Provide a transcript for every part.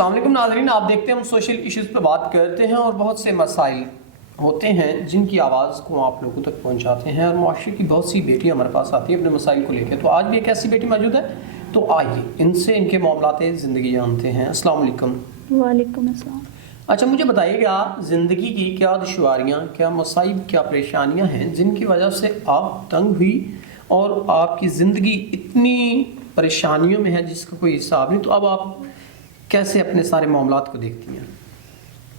अस्सलाम वालेकुम नाज़रीन, आप देखते हैं हम सोशल इश्यूज़ पर बात करते हैं और बहुत से मसाइल होते हैं जिनकी आवाज़ को आप लोगों तक पहुंचाते हैं और मुआशरे की बहुत सी बेटियां हमारे पास आती हैं अपने मसाइल को लेकर। तो आज भी एक ऐसी बेटी मौजूद है, तो आइए इनसे इनके मामलात ज़िंदगी जानते हैं। अस्सलाम वालेकुम। वालेकुम अस्सलाम। अच्छा, मुझे बताइएगा ज़िंदगी की क्या दुश्वारियाँ, क्या मसाइब, क्या परेशानियाँ हैं जिनकी वजह से आप तंग हुई और आपकी ज़िंदगी इतनी परेशानियों में है जिसका कोई हिसाब नहीं। तो अब आप कैसे अपने सारे मामलात को देखती हैं?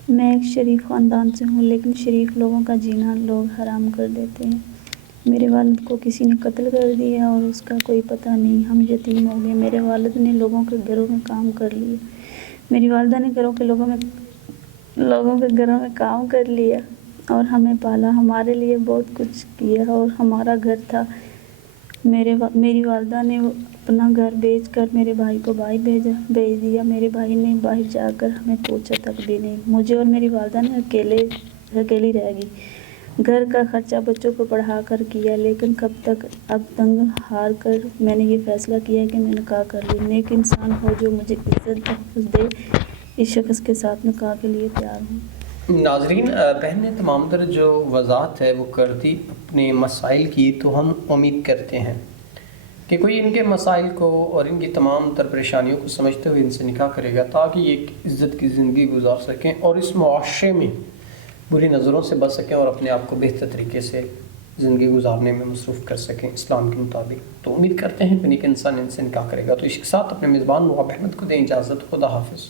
मैं एक शरीफ ख़ानदान से हूँ, लेकिन शरीफ लोगों का जीना लोग हराम कर देते हैं। मेरे वालिद को किसी ने कत्ल कर दिया और उसका कोई पता नहीं। हम यतीम हो गए। मेरे वालिद ने लोगों के घरों में काम कर लिए। मेरी वालिदा ने लोगों के घरों में काम कर लिया और हमें पाला, हमारे लिए बहुत कुछ किया और हमारा घर था। मेरी वालिदा ने अपना घर बेचकर मेरे भाई को भेज दिया। मेरे भाई ने बाहर जाकर हमें पूछा तक भी नहीं। मुझे और मेरी वालिदा ने अकेली रह गई। घर का खर्चा बच्चों को पढ़ा कर किया, लेकिन कब तक। अब तंग हार कर मैंने ये फ़ैसला किया कि मैं निकाह कर लूँ। नेक इंसान हो जो मुझे इज़्ज़त दे, इस शख्स के साथ निकाह के लिए तैयार हूँ। नाजरीन, बहन ने तमाम तर जो वजाहत है वो कर दी अपने मसाइल की। तो हम उम्मीद करते हैं कि कोई इनके मसाइल को और इनकी तमाम तर परेशानियों को समझते हुए इनसे निकाह करेगा, ताकि एक इज़्ज़त की ज़िंदगी गुजार सकें और इस मुआशरे में बुरी नज़रों से बच सकें और अपने आप को बेहतर तरीके से ज़िंदगी गुजारने में मसरूफ़ कर सकें इस्लाम के मुताबिक। तो उम्मीद करते हैं कि नेक इंसान इनसे निकाह करेगा। तो इसके साथ अपने मेज़बान मुआब अहमद को दें इजाज़त। खुदा हाफ़िज़।